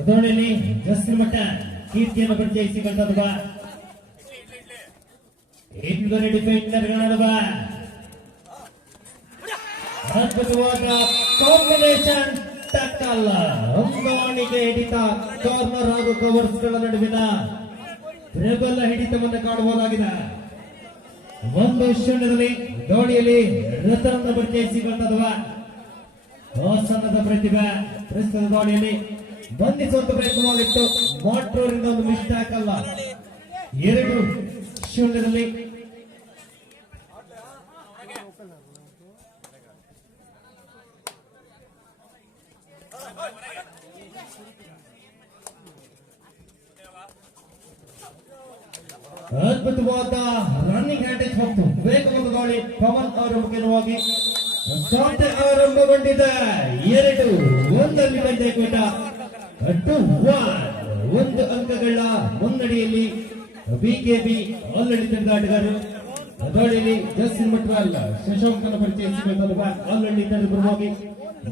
ಅದರಲ್ಲಿ ಜಸ್ಟಿನ್ ಮಟ್ಟ ಕೀರ್ತಿಯನ್ನು ಪರಿಚಯಿಸಿಕೊಂಡವ ಇಬ್ಬರು ಡಿಫೆಂಡರ್ಗಳ ನಡುವೆ ಅದ್ಭುತವಾದ ಕಾಂಬಿನೇಷನ್ ಟಕ್ಕಲ್ಲ ಹೊಂದಾಣಿಕೆ ಹಿಡಿತ ಕಾರ್ನರ್ ಹಾಗೂ ಕವರ್ಸ್ಗಳ ನಡುವಿನ ಪ್ರಬಲ ಹಿಡಿತವನ್ನು ಕಾಣಬಹುದಾಗಿದೆ. 1-0 ದಾಳಿಯಲ್ಲಿ ರತನನ್ನು ಪರಿಚಯಿಸಿಕೊಂಡವ ಹಾಸನದ ಪ್ರತಿಭೆ ಪ್ರಸ್ತುತ ದಾಳಿಯಲ್ಲಿ ಬಂಧಿಸುವಂತ ಪ್ರಯತ್ನವಾಗಿತ್ತು. ಮಾಟ್ರೋರಿಂದ ಒಂದು ಮಿಸ್ಟೇಕ್ ಅಲ್ಲ. 2-0 ಅದ್ಭುತವಾದ ರನ್ನಿಂಗ್ ಹ್ಯಾಂಡೇಜ್ ಹೋಗ್ತು. ವೇಗವಾದ ದಾಳಿ ಪವನ್ ಅವರ ಮುಖೇನವಾಗಿ ಆರಂಭಗೊಂಡಿದೆ. 2-1 ಪಂದ್ಯ ಕೂಟ 1 ಅಂಕಗಳ ಮುನ್ನಡೆಯಲ್ಲಿ ಬಿಕೆಬಿ ಆಲ್ರೆಡಿ ಆಟಗಾರರು. ದಾಳಿಯಲ್ಲಿ ಜಸ್ಟಿನ್ ಮಟ್ವಾಲ್ ಶಶಾಂಕನ ಪರಿಚಯಿಸಿಕೊಳ್ಳುವ ಆಲ್ರೆಡಿ ಪರವಾಗಿ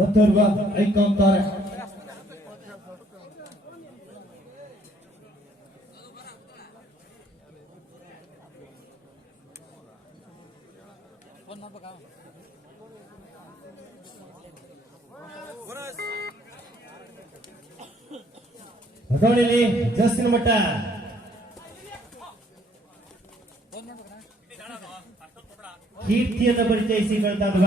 ಮತ್ತೋರ್ವ ಐಕಾನ್ ತಾರೆ. ದಾಳಿಯಲ್ಲಿ ಜಸ್ಟಿನ್ ಮಟ್ಟ ಕೀರ್ತಿಯನ್ನು ಪರಿಚಯಿಸಿಕೊಂಡವ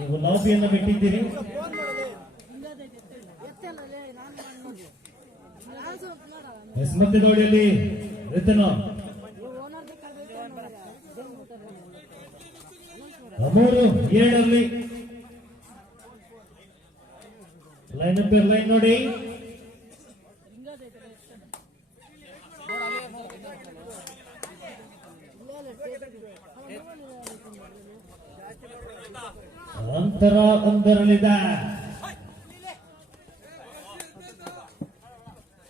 ನೀವು ಲಾಬಿಯನ್ನು ಬಿಟ್ಟಿದ್ದೀರಿ. ಮತ್ತೆ ದಾಳಿಯಲ್ಲಿ ರತನ 3-7 ಲೈನ್ ಅಪ್ ಲೈನ್ ನೋಡಿ. ಅಂತರ ಒಂದರಲ್ಲಿದೆ.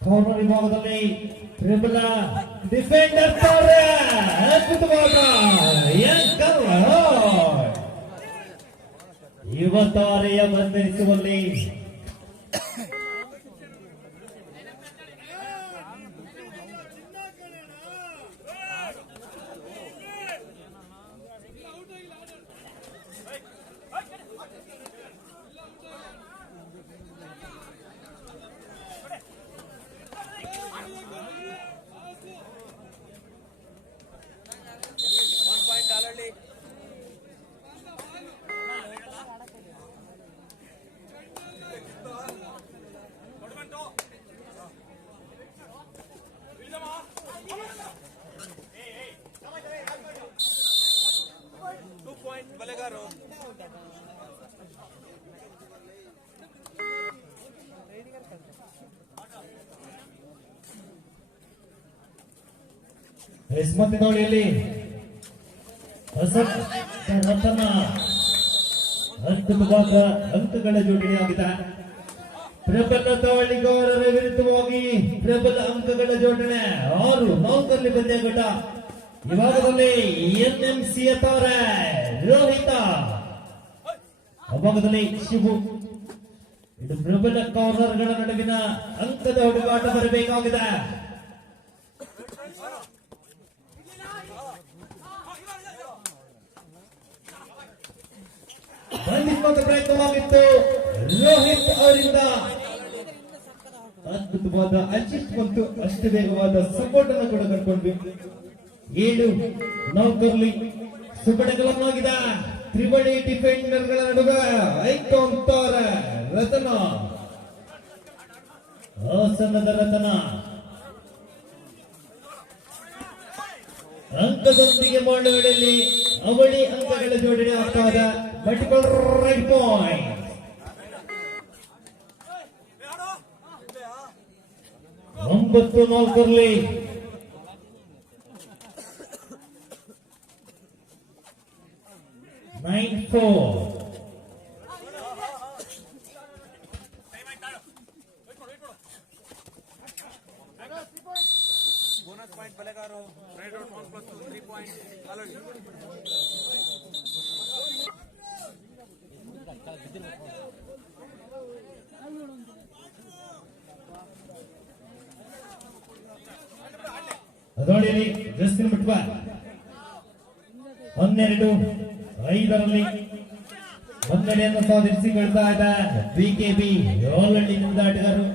ಕಾರ್ನರ್ ವಿಭಾಗದಲ್ಲಿ ಪ್ರಬಲ ಡಿಫೆಂಡರ್ ತಾರೆ. ಅದ್ಭುತವಾದ ಯುವ ತಾರೆಯ ಬಂಧಿಸುವಲ್ಲಿ ಮತ್ತೆ ದಾಳಿಯಲ್ಲಿ ರತನ ಅದ್ಭುತವಾದ ಅಂಕಗಳ ಜೋಡಣೆಯಾಗಿದೆ. ಪ್ರಬಲ ದಾಳಿಗಾರರ ವಿರುದ್ಧವಾಗಿ ಪ್ರಬಲ ಅಂಕಗಳ ಜೋಡಣೆ 6-4 ಪಂದ್ಯಘಟ್ಟ. ವಿಭಾಗದಲ್ಲಿ ಎನ್ಎಂಸಿಯ ತಾರೆ ರೋಹಿತ, ಅಭಾಗದಲ್ಲಿ ಶಿವು. ಇದು ಪ್ರಬಲ ಕಾರ್ನರ್ಗಳ ನಡುವಿನ ಅಂಕದ ಹುಡುಕಾಟ ಬರಬೇಕಾಗಿದೆ. ಬಂಧಿಸುವಂತ ಪ್ರಯತ್ನವಾಗಿತ್ತು ರೋಹಿತ್ ಅವರಿಂದ. ಅದ್ಭುತವಾದ ಅಸಿಸ್ಟ್ ಮತ್ತು ಅಷ್ಟು ವೇಗವಾದ ಸಪೋರ್ಟ್ ಅನ್ನು ಕೂಡ ಕರ್ಕೊಂಡ್ವಿ. 7-4 ಸುಬಡಗಲನ್ನಾಗಿದೆ. ತ್ರಿವಳಿ ಡಿಫೆಂಡರ್ಗಳ ನಡುವೆ ಐಕಾನ್ ತಾರೆ ರತನ, ಹಾಸನದ ರತನ ಅಂಕದೊಂದಿಗೆ ಮಾಡುವಲ್ಲಿ ಅವಳಿ ಅಂಕಗಳ ಜೋಡಣೆ ಆಗ್ತಾದ. Multiple raid point. 9-4 9-4. Bonus point ಬಲೆಗಾರರು. Raid out 1+2 3 point. ಅದೊಂದಿರಿ ಜಸ್ಟಿನ್ ಬಿಟ್ವ 12-5 ಮುನ್ನಡೆಯನ್ನು ಸಾಧಿಸಿಕೊಳ್ತಾ ಇದ್ದ ಬಿಕೆಬಿ ಯೋಲಹಳ್ಳಿಯಿಂದ ಆಟಗಾರರು.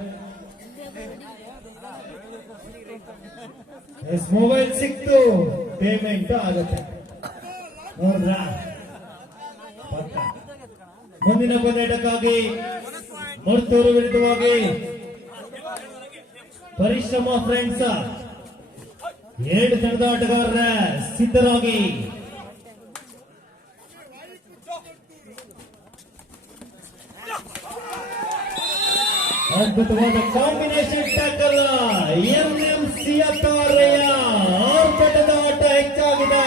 ಮೊಬೈಲ್ ಸಿಕ್ತು ಪೇಮೆಂಟ್ ಆಗುತ್ತೆ ನೋಡ್ರ. ಮುಂದಿನ ಪಂದ್ಯಾಟಕ್ಕಾಗಿ ಮರ್ತೂರು ವಿರುದ್ಧವಾಗಿ ಪರಿಶ್ರಮ ಫ್ರೆಂಡ್ಸ್ 2 ತಂಡದ ಆಟಗಾರರ ಸಿದ್ಧರಾಗಿ. ಅದ್ಭುತವಾದ ಕಾಂಬಿನೇಷನ್ ಟ್ಯಾಕಲ್ ಎಂಎಂಸಿ ತಾರೆಯ ಆರ್ಭಟದ ಆಟ ಹೆಚ್ಚಾಗಿದೆ.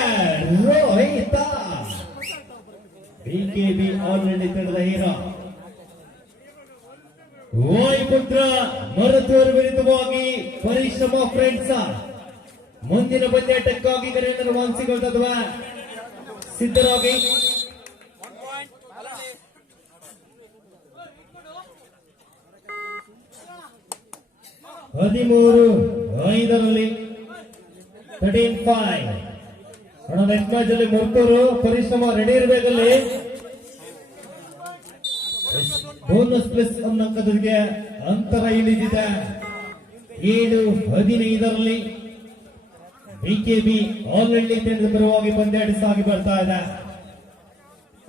ರೋಹಿತ ಬಿಕೆಬಿ ಆಲ್ರೆಡಿ ತಂಡದ ಹೀರೋ ವಾಯುಪುತ್ರ ಮರುತೂರು ವಿರುದ್ಧವಾಗಿ ಪರಿಶ್ರಮ ಫ್ರೆಂಡ್ಸ್ ಮುಂದಿನ ಪಂದ್ಯಾಟಕ್ಕಾಗಿ ಕರೆಯನ್ನು ರವಾನಿಸಿಕೊಳ್ಳುತ್ತವೆ ಸಿದ್ಧರಾಗಿ. 13-5 13-5 ನೆಕ್ಸ್ಟ್ ಮ್ಯಾಚ್ ಅಲ್ಲಿ ಮರ್ತೂರು ಪರಿಶ್ರಮ ರೆಡಿ ಇರಬೇಕಲ್ಲಿ. ಬೋನಸ್ ಪ್ಲಸ್ ಅಂಕದೊಂದಿಗೆ ಅಂತರ ಇಳಿದಿದೆ 7-15 ಬಿಕೆಬಿ ಆಲ್ರೆಡಿ ತಂಡದ ಪರವಾಗಿ ಪಂದ್ಯಾಟ ಸಾಗಿ ಬರ್ತಾ ಇದೆ.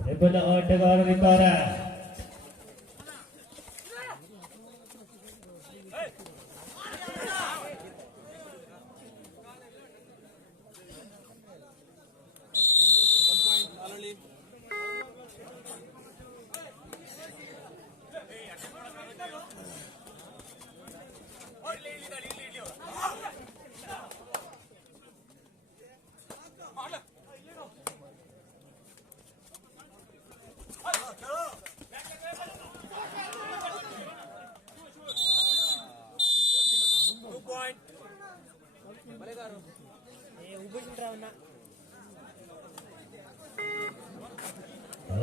ರೆಬಲ್ ಆಟಗಾರರಿದ್ದಾರೆ.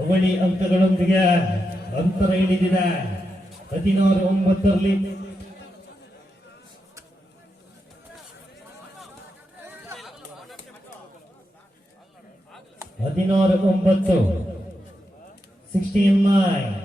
ಅವಳಿ ಅಂಕಗಳೊಂದಿಗೆ ಅಂತರ ಇಳಿದಿದೆ 16-9 16-9 16-9.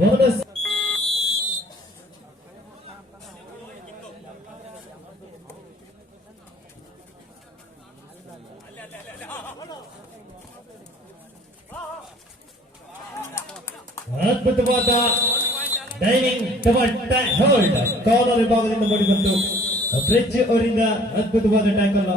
bonus ಅದ್ಭುತವಾದ ಡೈವಿಂಗ್ ಡಬಲ್ ಹೋಲ್ಡ್ ಕಾರ್ನರ್ ವಿಭಾಗದಿಂದ ಮೂಡಿಬಂತು ಬ್ರಿಡ್ಜ್ ಅವರಿಂದ ಅದ್ಭುತವಾದ ಟ್ಯಾಕಲ್.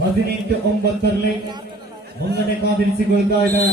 ಹದಿನೆಂಟು 9 ಮುನ್ನಡೆ ಕಾದಿರಿಸಿಕೊಳ್ತಾ ಇದೆ.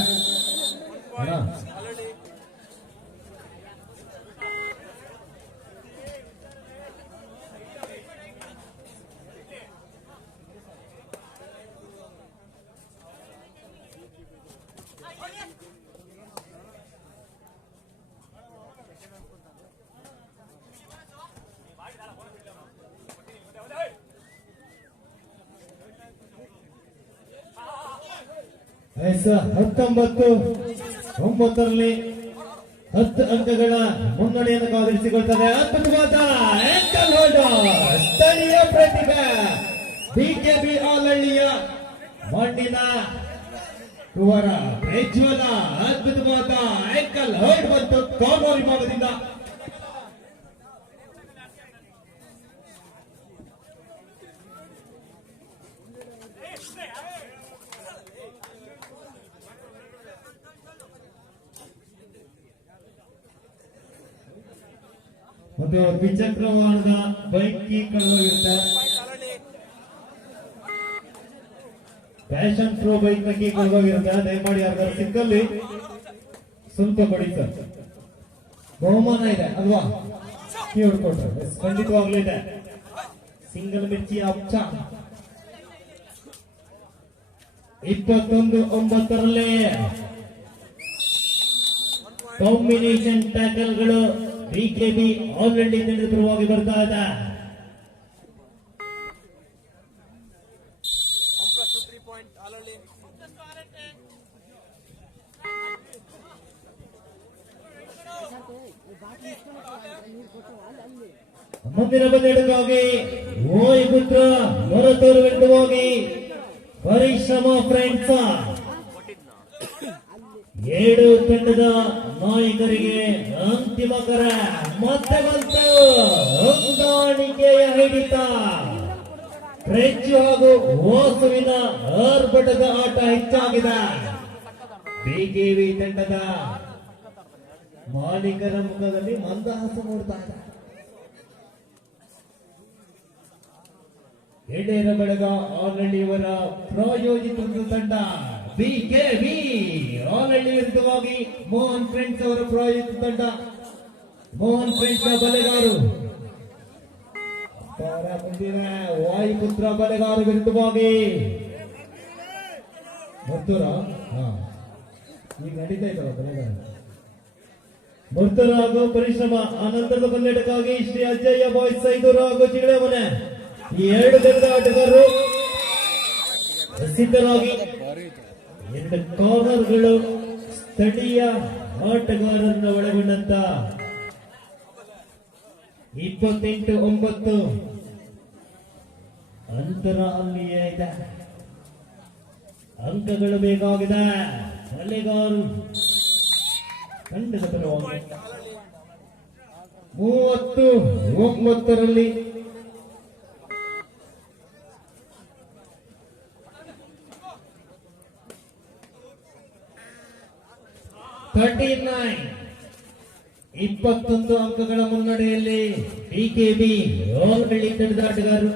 ಎಸ್ 19-9 10 ಅಂಕಗಳ ಮುನ್ನಡೆಯನ್ನು ಕಾದಿರಿಸಿಕೊಳ್ತದೆ. ಅದ್ಭುತವಾದ ಆಂಕಲ್ ಹೋಲ್ಡ್ ಸ್ಥಳೀಯ ಪ್ರತಿಭೆ ಬಿಕೆಬಿ ಆಲಹಳ್ಳಿಯ ಮಣ್ಣಿನ ಕುವರ ಪ್ರಜ್ವಲ. ಅದ್ಭುತವಾದ ಆಂಕಲ್ ಹೋಲ್ಡ್ ಮತ್ತು ಕಾರ್ನರ್ ವಿಭಾಗದಿಂದ ಮತ್ತು ದ್ವಿಚಕ್ರ ವಾಹನದ ಬೈಕ್ ಕೀ ಕಳೆದೋಗಿರುತ್ತೆ. ಪ್ಯಾಷನ್ ಪ್ರೋ ಬೈಕ್ ಕೀ ಕಳೆದೋಗಿರುತ್ತೆ. ದಯಮಾಡಿ ಯಾರಿಗಾರು ಸಿಕ್ಕಲ್ಲಿ ಸ್ವಲ್ಪ ಕೊಡಿ ಸರ್, ಬಹುಮಾನ ಇದೆ ಅಲ್ವಾ? ಹಿಡ್ಕೊಟ್ರೆ ಖಂಡಿತವಾಗ್ಲೂ ಇದೆ. ಸಿಂಗಲ್ ಮಿರ್ಚಿ ಅಪ್ಚ 21-9 ಕಾಂಬಿನೇಷನ್ ಟ್ಯಾಕಲ್ಗಳು ಬಿಕೆಬಿ ಆಲ್ರೆಡಿ ತಿಳಿದುಪರವಾಗಿ ಬರ್ತಾ ಇದೆ. ಮುಂದಿನ ಪಂದ್ಯಕ್ಕಾಗಿ ವಾಯುಪುತ್ರ ಮೊರತೂರು ವಿರುದ್ಧವಾಗಿ ಪರಿಶ್ರಮ ಫ್ರೆಂಡ್ಸ್. 7 ತಂಡದ ನಾಯಕರಿಗೆ ಅಂತಿಮ ಕರ ಮತ್ತೆ ಬಂತು. ಹೊಂದಾಣಿಕೆಯ ಹಿಡಿತ. ಫ್ರೆಂಚ್ ಹಾಗೂ ವಾಸುವಿನ ಆರ್ಭಟದ ಆಟ ಹೆಚ್ಚಾಗಿದೆ. ಬಿಕೆವಿ ತಂಡದ ಮಾಲೀಕರ ಮುಖದಲ್ಲಿ ಮಂದಹಾಸ ನೋಡ್ತಾ ಇದೆ. ಎಡೆರ ಬೆಳಗ ಆಲ್ರೆಡಿಯವರ ಪ್ರಾಯೋಜಿತ ತಂಡ ಬಿಕೆವಿ ಆಲ್ರೆಡಿ ವಿರುದ್ಧವಾಗಿ ಮೋಹನ್ ಫ್ರೆಂಡ್ಸ್ ಅವರ ಪ್ರಾಯೋಜಿತ ತಂಡ. ಮೋಹನ್ ಫ್ರೆಂಡ್ಸ್ ಬಲೆಗಾರು ಮುಂದಿನ ವಾಯುಪುತ್ರ ಬಲೆಗಾರ ವಿರುದ್ಧವಾಗಿ ಮರ್ತೂರ ಈಗ ನಡೀತಾ ಇದ್ದಾವ ಬಲೆಗಾರ ಮರ್ತೂರ ಹಾಗೂ ಪರಿಶ್ರಮ. ಅನಂತರದ ಪಂದ್ಯಕ್ಕಾಗಿ ಶ್ರೀ ಅಜ್ಜಯ್ಯ ಬಾಯ್ಸ್ 5 ಹಾಗೂ ಚಿಗಳೆ ಮನೆ ಈ 2 ತಂಡದ ಆಟಗಾರರು ಸಿದ್ಧರಾಗಿ 2 ಕಾರ್ನರ್ಗಳು ಸ್ಥಳೀಯ ಆಟಗಾರರನ್ನು ಒಳಗೊಂಡಂತ 28-9 ಅಂತರ ಅಲ್ಲಿಯೇ ಇದೆ. ಅಂಕಗಳು ಬೇಕಾಗಿದೆ. ಬಲೆಗಾರು ಖಂಡಿತ ಪರವಾಗಿ 30-9 21 ಅಂಕಗಳ ಮುನ್ನಡೆಯಲ್ಲಿ ಬಿಕೆಬಿ ಆಲ್ರೆಡಿ ತಂಡದ ಆಟಗಾರರು.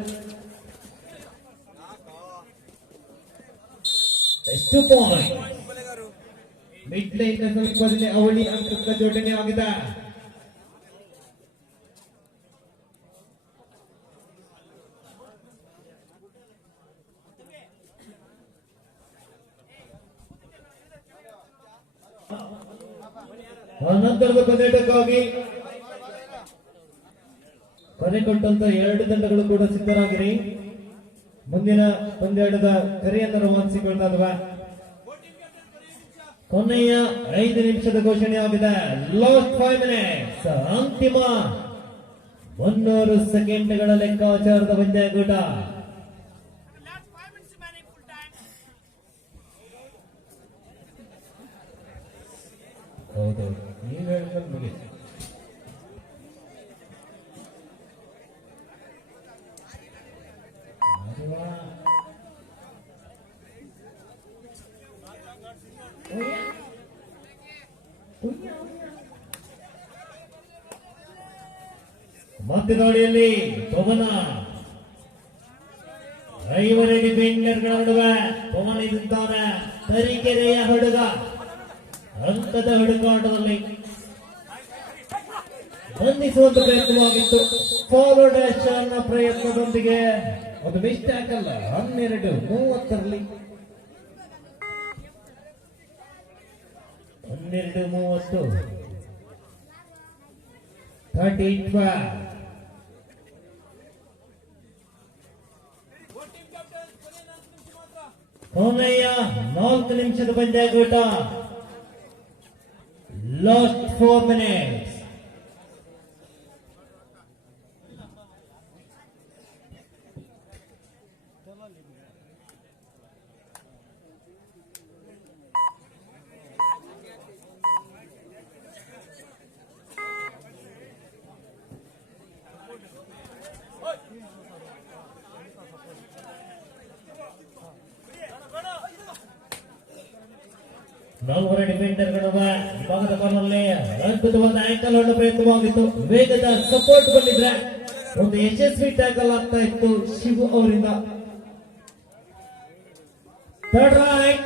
ಎಷ್ಟು ಪಾಯಿಂಟ್ ಮಿಡ್ ಲೈನ್ ಸ್ವಲ್ಪದಲ್ಲಿ ಅವಳಿ ಅಂಕಗಳ ಜೋಡಣೆ ಆಗಿದೆ. ಅನಂತರದ ಪಂದ್ಯಕ್ಕಾಗಿ ಕೊನೆ ಕೊಟ್ಟಂತ 2 ತಂಡಗಳು ಕೂಡ ಸಿದ್ಧರಾಗಿರಿ. ಮುಂದಿನ ಪಂದ್ಯದ ಕರೆಯನ್ನು ರವಾನಿಸಿಕೊಳ್ತಾ ಇದ್ದಾವೆ. ಕೊನೆಯ 5 ನಿಮಿಷದ ಘೋಷಣೆ ಆಗಿದೆ. ಲಾಸ್ಟ್ 5 ಮಿನಿಟ್ಸ್, ಅಂತಿಮ 300 ಸೆಕೆಂಡ್ಗಳ ಲೆಕ್ಕಾಚಾರದ ಪಂದ್ಯಕೂಟ. ಹೌದು, ನೀವು ಹೇಳ್ಕೊಂಡು ಮುಗಿಸಿ. ಮಧ್ಯದಾಳಿಯಲ್ಲಿ ಪವನ 5 ಡಿಫೆಂಡರ್ಗಳ ನಡುವೆ ಪವನ ಇದ್ದಾನೆ. ತರೀಕೆರೆಯ ಹುಡುಗ ಅಂಕದ ಹುಡುಕಾಟದಲ್ಲಿ ಬಂಧಿಸುವಂತ ಪ್ರಯತ್ನವಾಗಿತ್ತು. ಫಾರ್ವರ್ಡ್ ಡ್ಯಾಶ್ ಪ್ರಯತ್ನದೊಂದಿಗೆ ಒಂದು ಮಿಸ್ಟೇಕ್ ಅಲ್ಲ. 12-30 13-12 ಕೊನೆಯ 4 ನಿಮಿಷದ ಪಂದ್ಯಕೂಟ. Last 4 minutes. ನಾಲ್ವರ ಡಿಫೆಂಡರ್ಗಳ ವಿಭಾಗದ ಕಾರ್ನಲ್ಲಿ ಅದ್ಭುತವಾದ ಆಂಕಲ್ ಹೊಡೆದ ಪ್ರಯತ್ನವಾಗಿತ್ತು. ವೇಗದ ಸಪೋರ್ಟ್ ಬಂದಿದ್ರೆ ಒಂದು ಯಶಸ್ವಿ ಟ್ಯಾಕಲ್ ಆಗ್ತಾ ಇತ್ತು ಶಿವು ಅವರಿಂದ. Third raid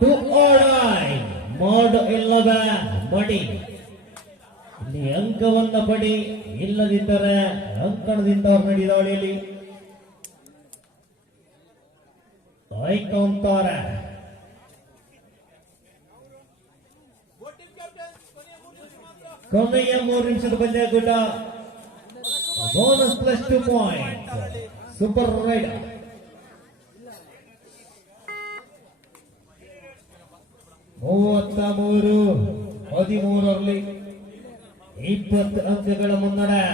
to R I mode 11 ಮಡಿ. ಇಲ್ಲಿ ಅಂಕವನ್ನ ಪಡಿ, ಇಲ್ಲದಿದ್ದರೆ ಅಂಕಣದಿಂದ ನಡೆದಾಳಿಯಲ್ಲಿ ಆಯ್ಕೊಂತಾರೆ. ಕೊನೆಯ 3 ನಿಮಿಷದ ಪಂದ್ಯ ಕೂಡ bonus plus 2 point super raider. ಮೂವತ್ತ 13 20 ಅಂಕಗಳ ಮುನ್ನಡೆ.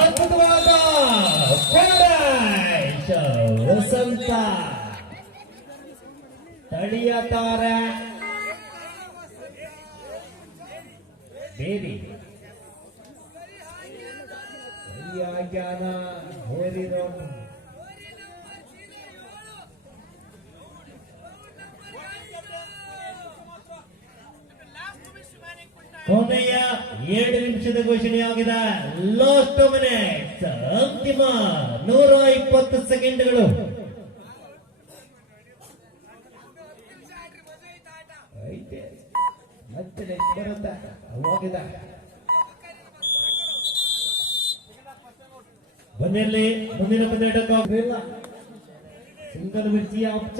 ಅದ್ಭುತವಾದ ವಸಂತ ತಡೆಯುತ್ತಾರೆ. ಬೇಬಿ ಜ್ಞಾನ ಹೇರಿರೋ ಕೊನೆಯ 7 ನಿಮಿಷದ ಘೋಷಣೆಯಾಗಿದೆ. ಲಾಸ್ಟ್ ಮಿನಿಟ್ಸ್, ಅಂತಿಮ 120 ಸೆಕೆಂಡ್ಗಳು. ಬನ್ನಿಲ್ಲಿ ಮುಂದಿನ ಪಂದ್ಯ ಸಿಂಗಲ್ ಮಿರ್ಚಿಯ ಅಂಶ.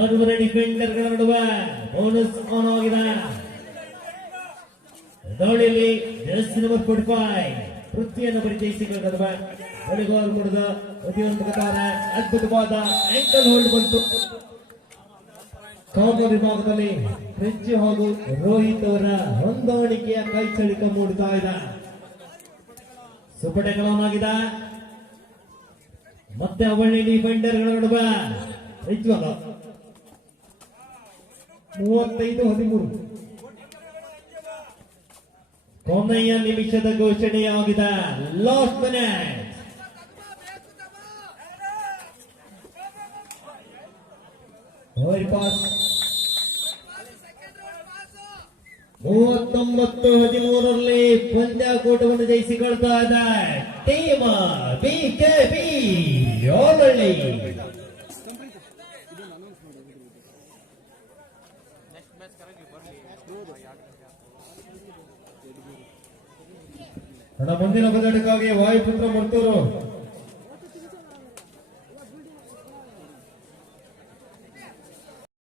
ಆರೂವರೆ ಡಿಫೆಂಡರ್ಗಳ ನಡುವೆ ಬೋನಸ್ ಆನ್ ಆಗಿದೆ. ದಾಳಿಯಲ್ಲಿ ಜರ್ಸಿ ನಂಬರ್ 45 ಪೃಥ್ವಿಯನ್ನು ಪರಿಚಯಿಸಿಕೊಳ್ಳುವ ಬಳಿಗೋಲ್ ಮುಡಿದ ಪ್ರತಿಯೊಂದು ಅದ್ಭುತವಾದ ಆಂಕಲ್ ಹೋಲ್ಡ್ ಬಂತು. ಕಾರ್ನರ್ ವಿಭಾಗದಲ್ಲಿ ಫ್ರೆಂಚ್ ಹಾಗೂ ರೋಹಿತ್ ಅವರ ಹೊಂದಾಣಿಕೆಯ ಕೈ ಚಳಿತ ಮೂಡ್ತಾ ಇದೆ. ಸುಪಟೆಗಳಾಗಿದೆ. ಮತ್ತೆ ಅವಳಿ ಡಿಫೆಂಡರ್ಗಳ ನಡುವೆ ಪ್ರಜ್ವಲ 35-13. ಕೊನೆಯ ನಿಮಿಷದ ಘೋಷಣೆಯಾಗಿದೆ. Last minute. ಪಾಸ್ 39-13 ಪಂದ್ಯಾಕೂಟವನ್ನು ಜಯಿಸಿಕೊಳ್ತಾ ಇದೆ ಟೀಮ್ ಬಿಕೆಬಿ ಯೋಲಹಳ್ಳಿ. ಮುಂದಿನ ಪಂದ್ಯಕ್ಕಾಗಿ ವಾಯುಪುತ್ರ ಮರ್ತೂರು